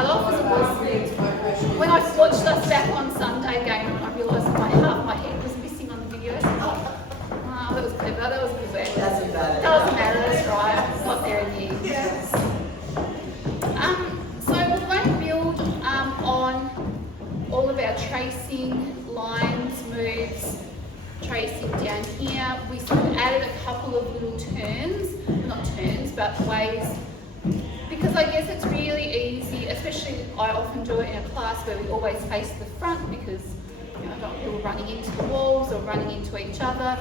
cut-off as it was. When I watched us back on Sunday game, I realised that half my head was missing on the video. So oh, that was clever, that was good work. Doesn't matter. Doesn't matter, that's right. It's not there in the end. Yes. So we're going to build on all of our tracing, lines, moves, tracing down here. We sort of added a couple of little turns, not turns, but ways, because I guess it's really easy, especially I often do it in a class where we always face the front because I don't want people running into the walls or running into each other.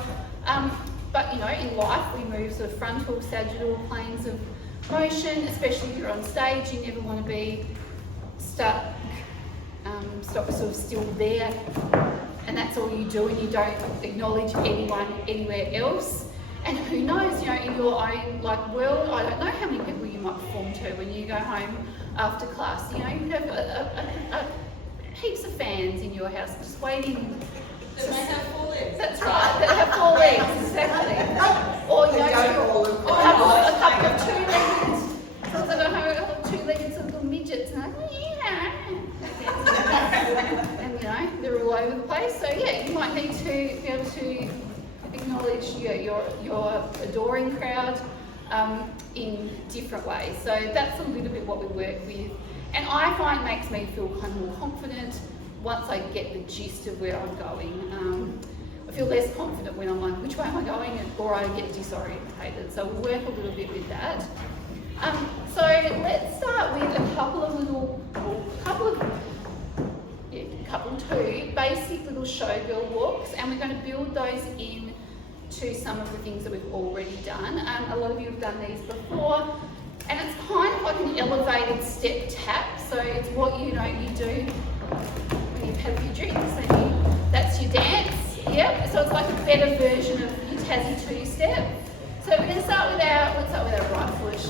But in life we move sort of frontal, sagittal planes of motion, especially if you're on stage. You never want to be stuck sort of still there, and that's all you do, and you don't acknowledge anyone anywhere else. And who knows, in your own world, I don't know how many people you might perform to when you go home after class. You have heaps of fans in your house just waiting. That may have 4 legs. That's right, that have 4 legs, exactly. Or a couple of 2-legged, so they don't have 2-legged little midgets, and and they're all over the place. So yeah, you might need to be able to acknowledge your adoring crowd in different ways. So that's a little bit what we work with, and I find it makes me feel kind of more confident once I get the gist of where I'm going. I feel less confident when I'm like, which way am I going? Or I get disorientated. So we'll work a little bit with that. So let's start with a two basic little showgirl walks, and we're going to build those in to some of the things that we've already done. A lot of you have done these before, and it's kind of like an elevated step tap. So it's what you do when you've had a few drinks, and that's your dance. Yep. So it's like a better version of your Tassie 2-step. So we're going to start with let's start with our right foot,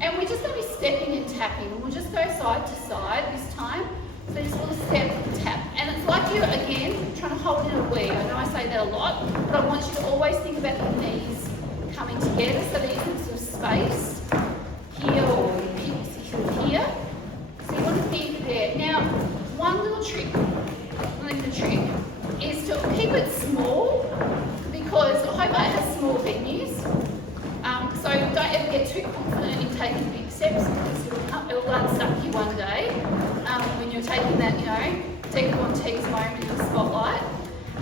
and we're just going to be stepping and tapping. And we'll just go side to side this time. So just a little step tap, and it's like you're again trying to hold in a V. I know I say that a lot, but I want you to always think about the knees coming together so that you can sort of space here or here. So you want to think there. Now, one little trick is to keep it small, because Hobart has small venues. So don't ever get too confident in taking big steps, because it'll unstuck you one day when you're taking that, decollete's moment in the spotlight.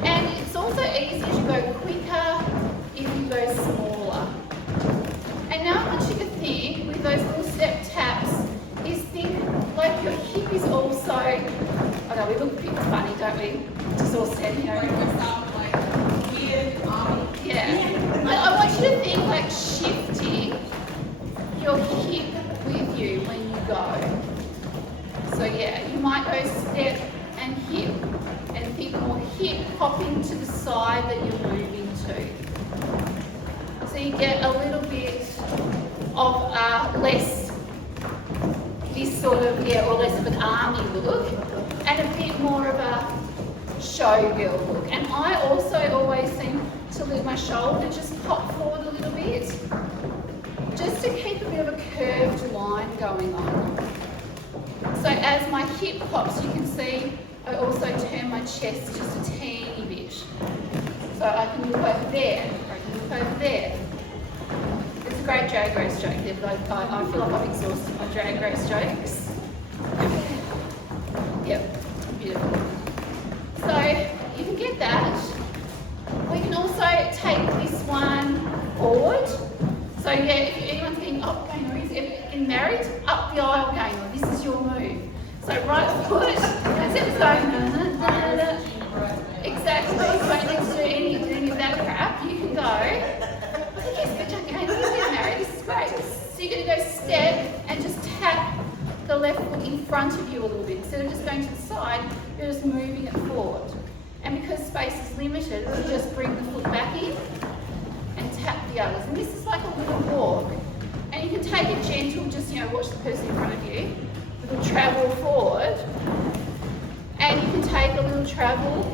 And it's also easier to go quicker if you go smaller. And now I want you to think, with those little step taps, is think like your hip is also, I know we look a bit funny, don't we? Just all standing over. Yeah. I want you to think like shifting your hip with you when you go. So yeah, you might go step and hip, and think more hip popping to the side that you're moving to. So you get a little bit of less this sort of, or less of an army look, and a bit more of a showgirl look. And I also always seem to let my shoulder just pop forward a little bit, just to keep a bit of a curved line going on. So as my hip pops, you can see I also turn my chest just a teeny bit. So I can look over there, or I can look over there. It's a great drag race joke there, but I feel like I've exhausted my drag race jokes. Yep, beautiful. So you can get that. We can also take this one forward. So yeah, if anyone's getting getting married, up the aisle going, well, this is your move. So right foot, instead of going, exactly, you don't need to do any of that crap. You can go, yes, but okay, this is getting married, this is great. So you're going to go step and just tap the left foot in front of you a little bit. Instead of just going to the side, you're just moving it forward. And because space is limited, we'll just bring the foot back in and tap the others. And this is like a little walk. And you can take it gentle, just watch the person in front of you. Little travel forward. And you can take a little travel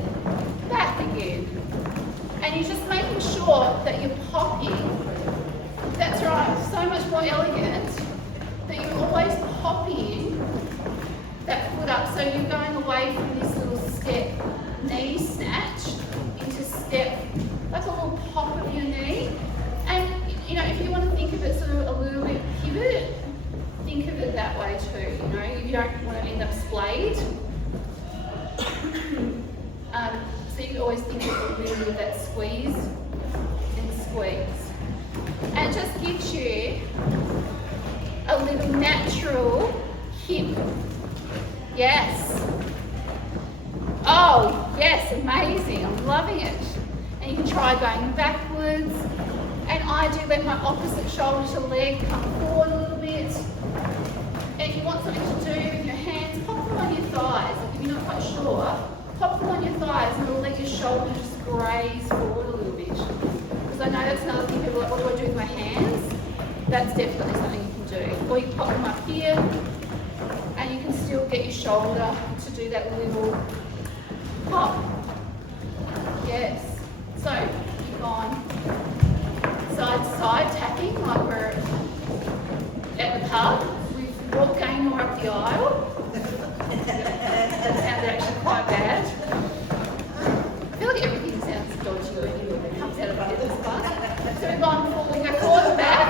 back again. And you're just making sure that you're popping. That's right, so much more elegant, that you're always popping So you're going away from this little step knee snatch into step, like a little pop of your knee. And you know, if you want to think of it sort of a little bit pivot, think of it that way too. You know, you don't want to end up splayed. So you always think of a little bit of that squeeze and squeeze. And it just gives you a little natural hip. Yes. Oh, yes, amazing. I'm loving it. And you can try going backwards. And I do let my opposite shoulder to leg come forward a little bit. And if you want something to do with your hands, pop them on your thighs. Like if you're not quite sure, pop them on your thighs and it'll let your shoulder just graze forward a little bit. Because I know that's another thing, people are like, what do I do with my hands? That's definitely something you can do. Or you can pop them up here and you can still get your shoulder to do that little pop. Yes. So keep on side to side tapping like we're at the pub. We've walked going more up the aisle. That sounded actually quite bad. I feel like everything sounds dodgy when it comes out of the business class. So we've gone forward, we go forward and back.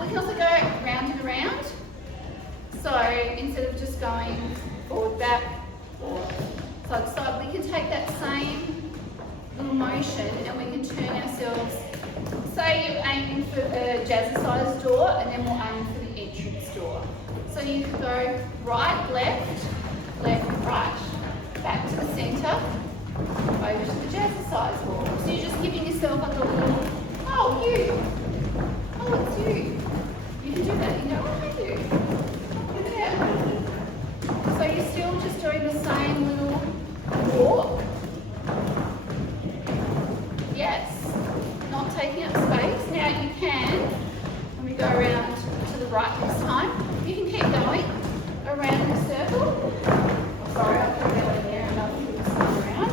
We can also go round and around. So instead of just going forward, back, or side to side, we can take that same little motion and we can turn ourselves. Say you're aiming for the jazzercise door and then we'll aim for the entrance door. So you can go right, left, left, right, back to the centre, over to the jazzercise wall. So you're just giving yourself like a little, oh you, oh it's you. You can do that, you know, oh you. Yeah. So you're still just doing the same little walk. Yes. Not taking up space. Now you can, when we go around to the right this time, you can keep going around in a circle. Sorry, I'll put that in there and I'll do this around.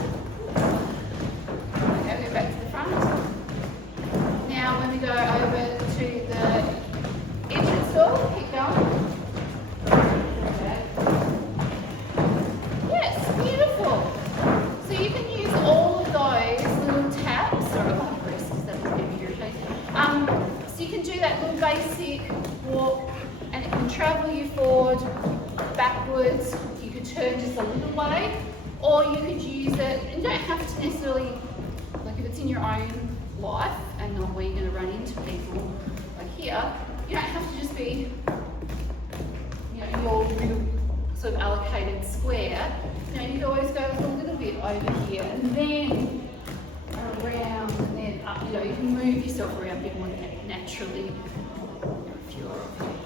Okay, go back to the front. Now when we go over to the entrance door, keep going. Yes, beautiful. So you can use all of those little taps. Sorry, I've got wrists, that was a bit irritating. So you can do that little basic walk and it can travel you forward, backwards. You could turn just a little way, or you could use it, and you don't have to necessarily, like if it's in your own life and not where you're going to run into people, like here, you don't have to just be, you know, your little sort of allocated square. You know, you could always go a little bit over here and then around and then up. You know, you can move yourself around a bit more naturally. If you're,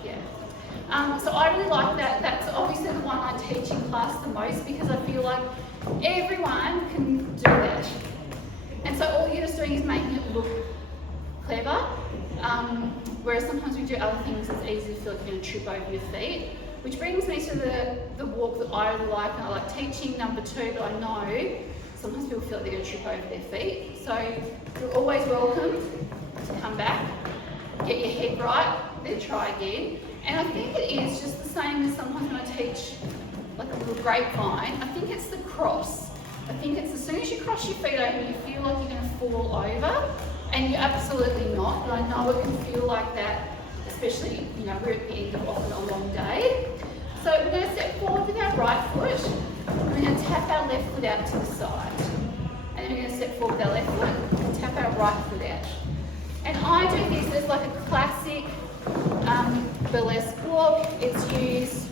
yeah. So I really like that. That's obviously the one I teach in class the most because I feel like everyone can do that. And so all you're just doing is making it look clever. Whereas sometimes we do other things, it's easy to feel like you're going to trip over your feet. Which brings me to the walk that I really like, and I like teaching number 2, but I know sometimes people feel like they're going to trip over their feet. So you're always welcome to come back, get your head right, then try again. And I think it is just the same as sometimes when I teach like a little grapevine, I think it's the cross. I think it's as soon as you cross your feet over, you feel like you're going to fall over, and you're absolutely not. And I know it can feel like that, especially, you know, we're at the end of often a long day. So we're going to step forward with our right foot. We're going to tap our left foot out to the side. And then we're going to step forward with our left foot and tap our right foot out. And I do this as like a classic burlesque walk. It's used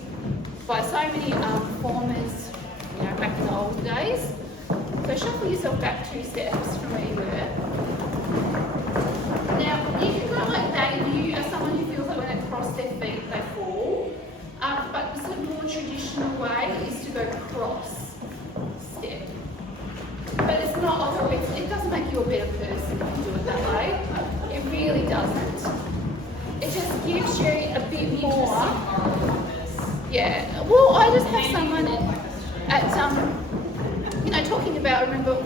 by so many performers, you know, back in the old days. So shuffle yourself back 2 steps from where you were. Now, you can go like that if you are someone who feels like when they cross their feet, they fall. But the sort of more traditional way is to go cross step. But it's not, it doesn't make you a better person if you do it that way. It really doesn't. It just gives you a bit more. Yeah. Well, I just have someone at you know, talking about, I remember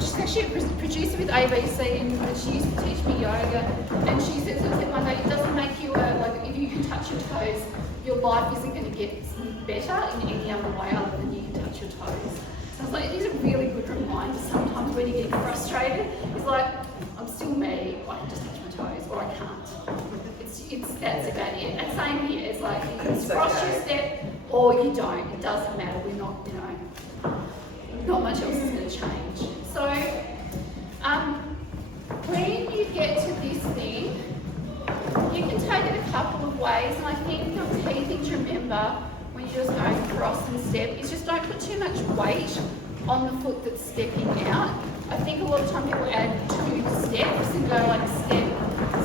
she's actually a producer with ABC, and she used to teach me yoga. And she said one day, it doesn't make you like if you can touch your toes, your life isn't going to get better in any other way other than you can touch your toes. So I was like, it is a really good reminder sometimes when you get frustrated. It's like, I'm still me, I can just touch my toes, or I can't. That's about it. And same here, it's like you can cross your step or you don't. It doesn't matter. We're not, not much else is going to change. So when you get to this thing, you can take it a couple of ways, and I think the key thing to remember when you're just going cross and step is just don't put too much weight on the foot that's stepping out. I think a lot of time people add 2 steps and go like step,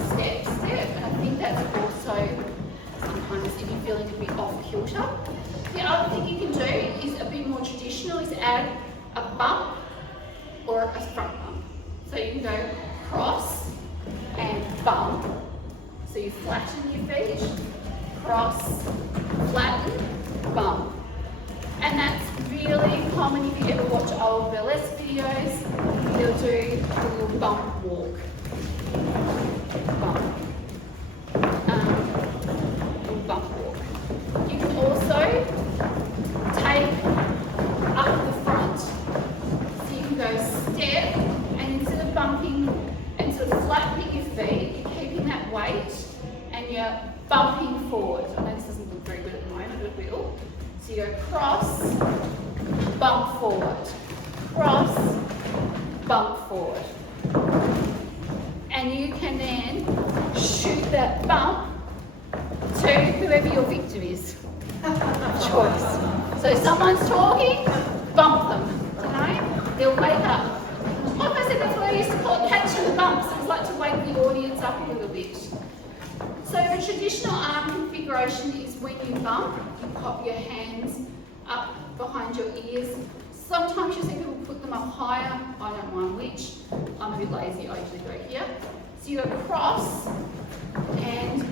step, step, and I think that's also sometimes if you're feeling a bit off kilter. The other thing you can do is a bit more traditional, is add a bump or a front bump. So you can go cross and bump. So you flatten your feet, cross, flatten, bump. And that's really common if you ever watch old burlesque videos. They'll do a little bump walk. Bump. Little bump walk. You can also take up the front. So you can go step, and instead of bumping and sort of flattening your feet, you're keeping that weight and you're bumping forward. I know this doesn't look very good at the moment, but it will. So you go cross, bump forward, cross, bump forward. And you can then shoot that bump to whoever your victim is of choice. So if someone's talking, bump them, they'll wake up. Like I said before, I used to call it catching the bumps. It was like to wake the audience up a little bit. So the traditional arm configuration is when you bump, you pop your hands up behind your ears. Sometimes you see people put them up higher. I don't mind which. I'm a bit lazy, I usually go here. So you go cross and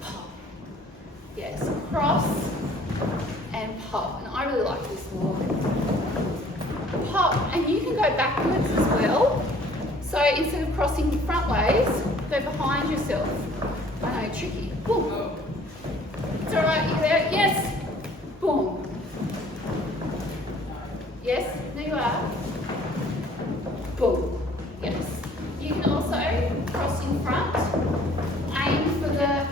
pop. Yes, cross and pop. And I really like this walk. Pop, and you can go backwards as well. So instead of crossing front ways, go behind yourself. I know, tricky. Boom. It's all right, you there? Yes. Boom. Yes, there you are. Boom. Yes. You can also cross in front. Aim for the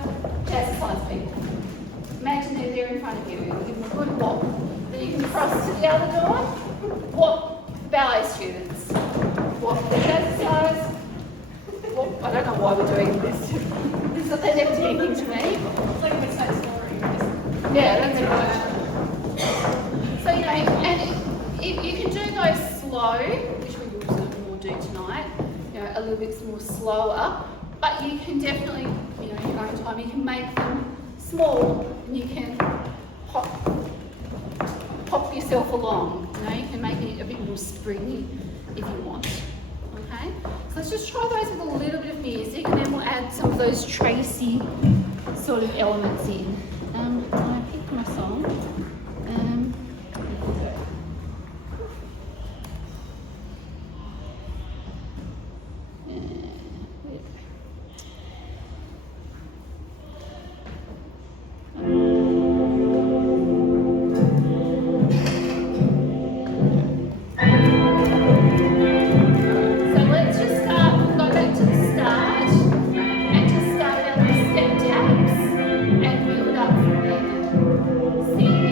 jazzercise people. Imagine they're there in front of you. Give them a good walk. Then you can cross to the other door. Walk the ballet students. Walk the jazzercise. Walk. I don't know why we're doing this. They never do anything to me. It's like a West Side Story. Yeah, that's right. So, and if you can do those slow, which we will sort of more do tonight, a little bit more slower, but you can definitely, in your own time, you can make them small and you can pop yourself along. You can make it a bit more springy if you want. Okay, so let's just try those with a little bit of music, and then we'll add some of those Tracy sort of elements in. I picked my song. See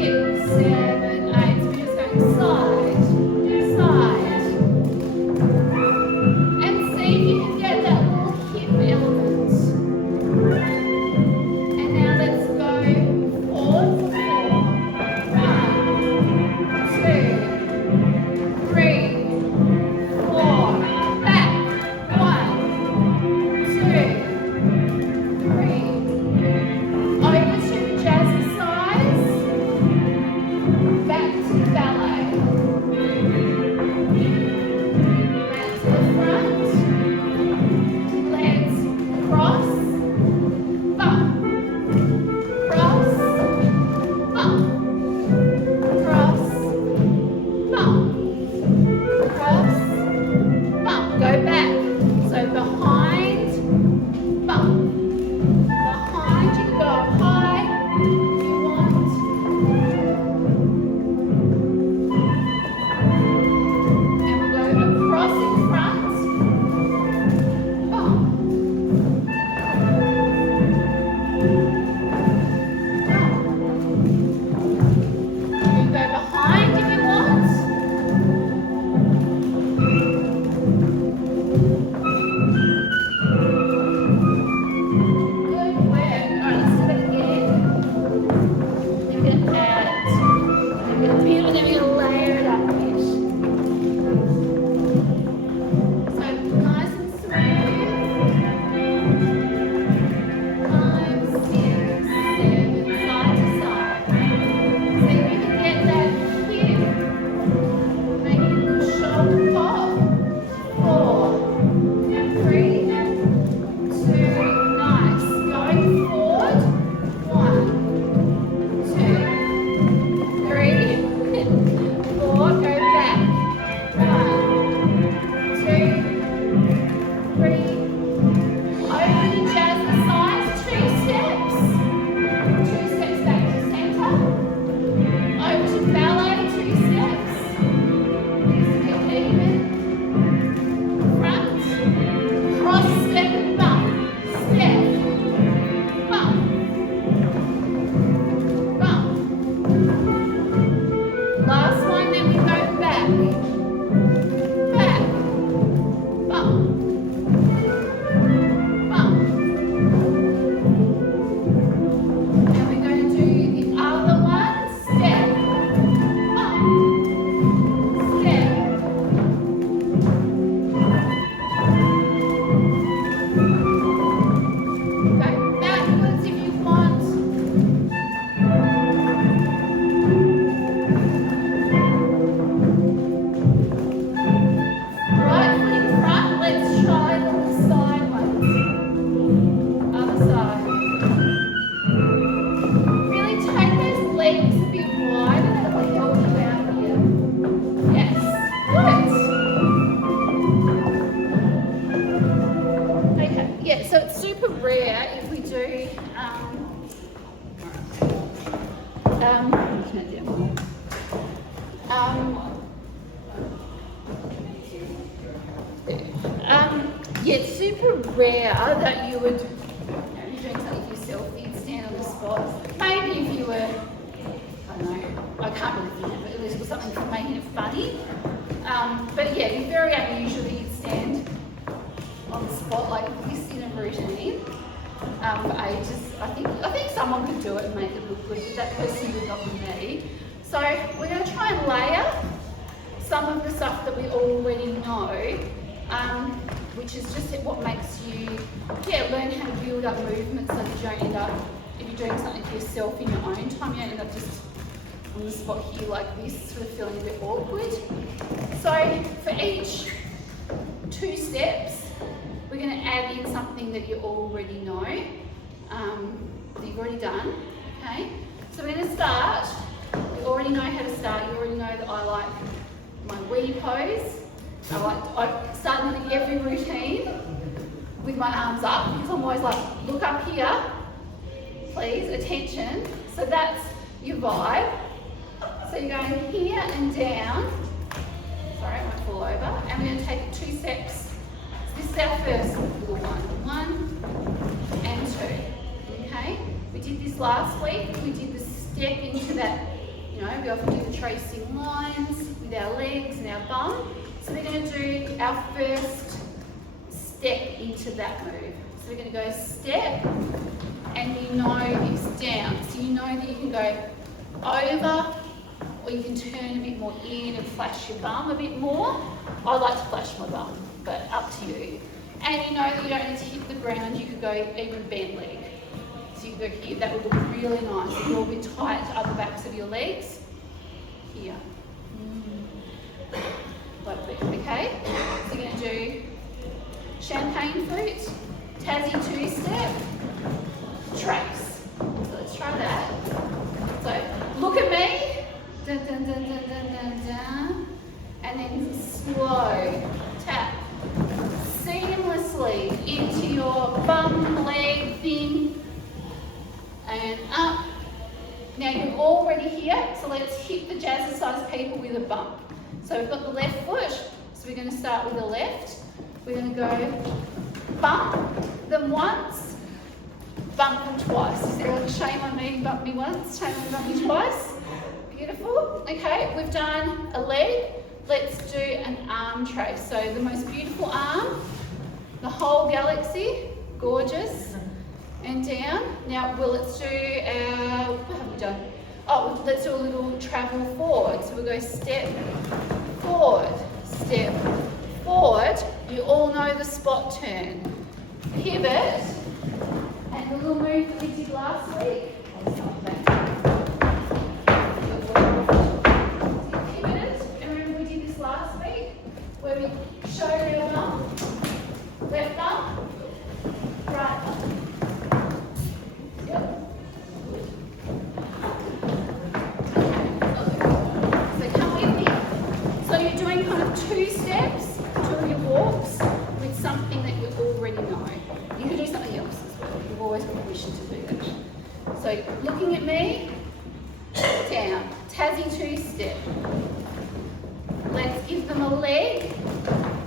Yeah, it's super rare that you would, you're doing something for yourself, you'd stand on the spot. Maybe if you were, I don't know, I can't really think of it, at least for something for making it funny. But yeah, it'd be very unusual that you'd stand on the spot like this in a routine for ages. I think someone could do it and make it look good, but that person would not be me. So we're going to try and layer some of the stuff that we already know, which is just what makes you, learn how to build up movement so that you don't end up, if you're doing something for yourself in your own time, you don't end up just on the spot here like this, sort of feeling a bit awkward. So for each 2 steps, we're going to add in something that you already know, that you've already done, okay? So we're going to start, you already know how to start, you already know that I like my wee pose. I start nearly every routine with my arms up because I'm always like, look up here, please, attention. So that's your vibe. So you're going here and down. Sorry, I won't fall over. And we're going to take it 2 steps. So this is our first little one. 1 and 2. Okay? We did this last week. We did the step into that, we often do the tracing lines with our legs and our bum. So we're going to do our first step into that move. So we're going to go step, and it's down. So you know that you can go over, or you can turn a bit more in and flash your bum a bit more. I like to flash my bum, but up to you. And you know that you don't need to hit the ground, you could go even bent leg. So you go here, that would look really nice. If you're a bit tight to the backs of your legs, here. Like that, okay? So you're going to do champagne foot, Tassie 2-step, trace. So let's try that. So look at me, dun, dun, dun, dun, dun, dun, dun. And then slow tap seamlessly into your bum leg thing and up. Now you're already here, so let's hit the jazzercise people with a bump. So we've got the left foot, so we're going to start with the left. We're going to go bump them once, bump them twice. Is there a shame on me, bump me once, shame on me, bump me twice? Beautiful. Okay, we've done a leg. Let's do an arm trace. So the most beautiful arm, the whole galaxy, gorgeous, and down. Now, let's do our, what have we done? Oh, let's do a little travel forward. So we'll go step forward, step forward. You all know the spot turn. Pivot, and the little move that we did last week. Pivoted, and remember we did this last week, where we showed our bump, left bump, right bump. Two steps, 2 of your walks with something that you already know. You can do something else as well. You've always got permission to do that. So looking at me, down, Tassie 2-step. Let's give them a leg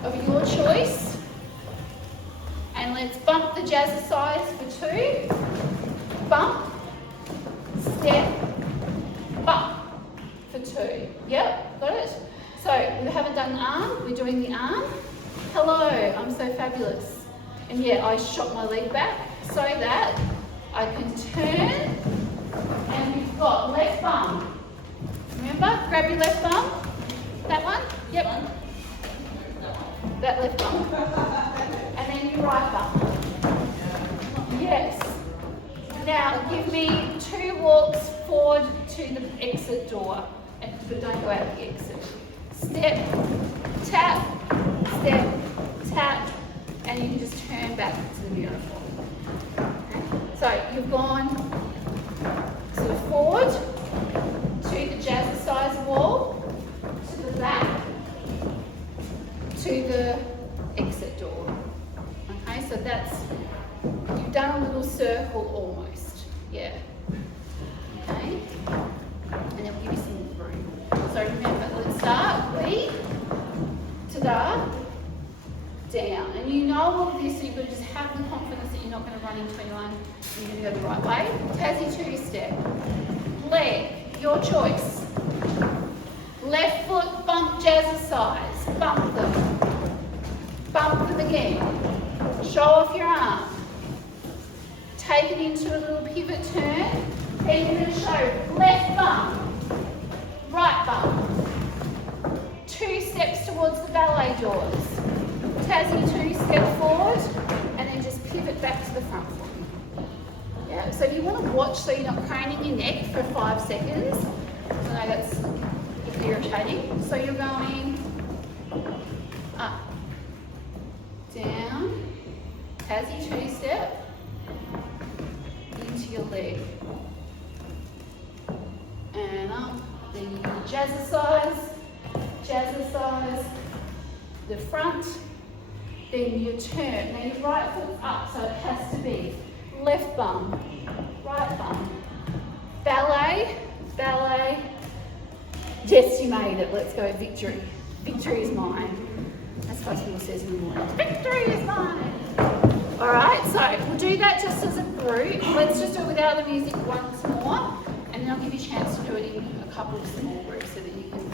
of your choice. And let's bump the jazzercise for 2. Bump, step, bump for 2. Yep, got it? So we haven't done the arm, we're doing the arm. Hello, I'm so fabulous. And yeah, I shot my leg back so that I can turn, and we've got left bum. Remember, grab your left bum. That one? Yep. That left bum. And then your right bum. Yes. Now give me 2 walks forward to the exit door, but don't go out the exit. Step, tap, and you can just turn back to the uniform. Okay. So you've gone sort of forward to the jazzercise wall, to the back, to the exit door. Okay, so you've done a little circle almost. Yeah. Okay. all of this, so you've got to just have the confidence that you're not going to run into anyone. You're going to go the right way. Tassie two-step. Leg, your choice. Left foot, bump jazzercise. Bump them. Bump them again. Show off your arm. Take it into a little pivot turn. Then you're going to show left bump, right bump. 2 steps towards the ballet doors. Tassie, 2 step forward, and then just pivot back to the front foot. Yeah, so you want to watch so you're not craning your neck for 5 seconds. I know that's irritating. So you're going up, down, Tassie 2 step, into your leg. And up, then you jazzercise, the front, then you turn. Now your right foot's up, so it has to be left bum, right bum, ballet, yes you made it, let's go victory. Victory is mine. That's what people says in the morning. Victory is mine. Alright, so we'll do that just as a group. Let's just do it without the music once more. And then I'll give you a chance to do it in a couple of small groups so that you can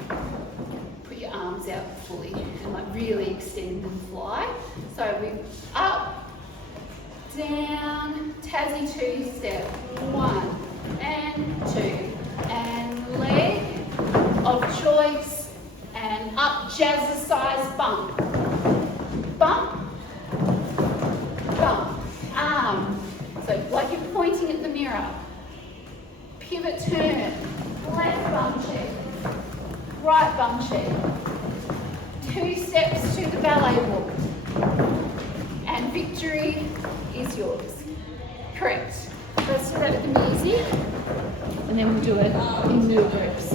put your arms out fully and like really extend and fly. So we're up, down, Tassie 2 step, 1 and 2, and leg of choice, and up jazzercise bump, bump, bump, arm. So like you're pointing at the mirror. Pivot turn, left bum cheek, right bum cheek. 2 steps to the ballet walk. And victory is yours. Correct. Let's do that with the music. And then we'll do it in little groups.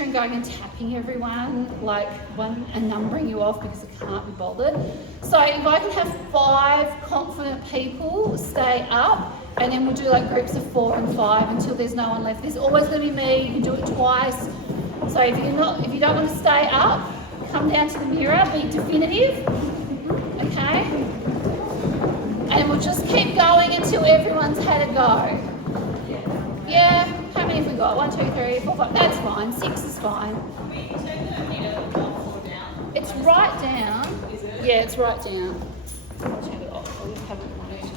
And going and tapping everyone like one and numbering you off because I can't be bothered. So if I can have 5 confident people stay up, and then we'll do like groups of 4 and 5 until there's no one left. There's always going to be me. You can do it twice. So if you don't want to stay up, come down to the mirror, be definitive, okay? And we'll just keep going until everyone's had a go. Yeah. How many have we got? 1, 2, 3, 4, 5. That's fine. 6 is fine. It's right down. Is it? Yeah, it's right down. I'll turn it off. I'll just have it 1 or 2.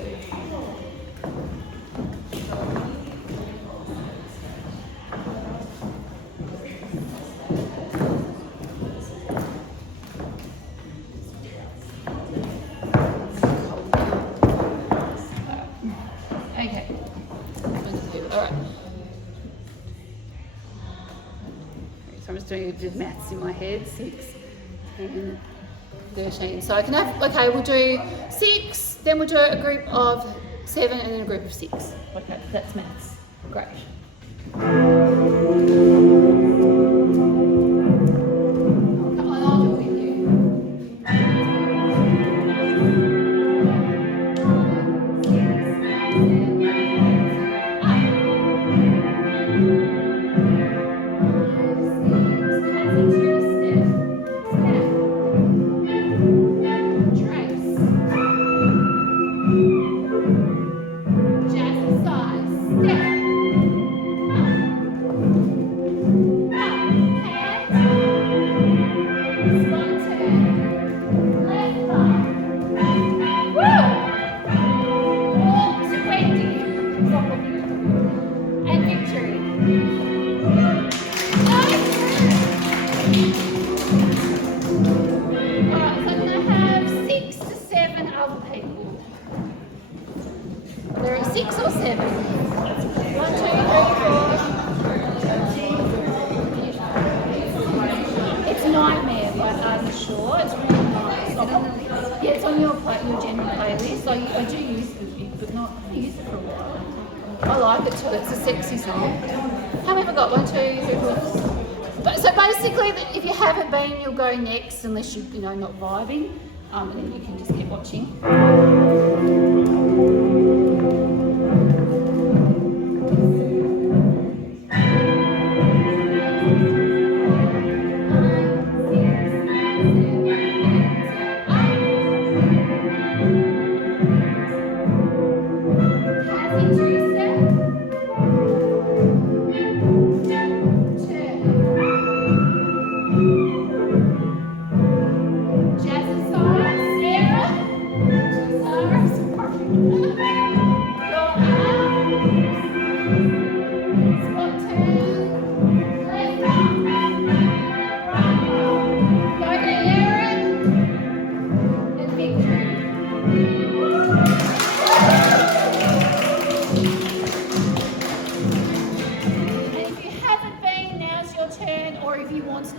Okay. All right. I'm just doing the maths in my head. 6, 10, 13. So I can have, okay, we'll do 6, then we'll do a group of 7 and then a group of 6. Okay, that's maths. Great. Come on, I'll do it with you. 2, sure. It's really nice. Yeah, it's on your general playlist. I do use it, but not use it for a while. I like it too. It's a sexy song. How many have I got? 1, 2, 3, 4. But so basically, if you haven't been, you'll go next unless you're not vibing, and then you can just keep watching.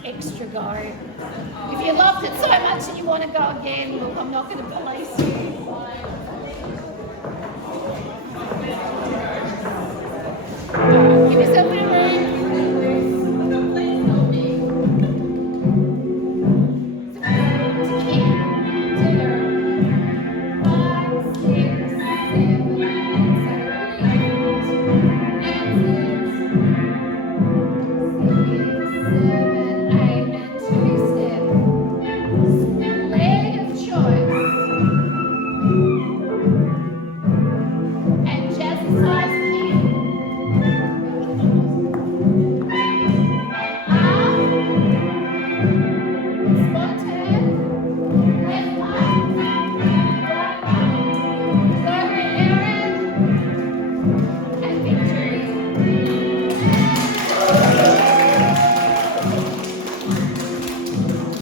Extra go. If you loved it so much and you want to go again, look, I'm not going to police you. Give yourself a bit of room. Please help me. To keep. 5, 6, 7, 8, and 2 step.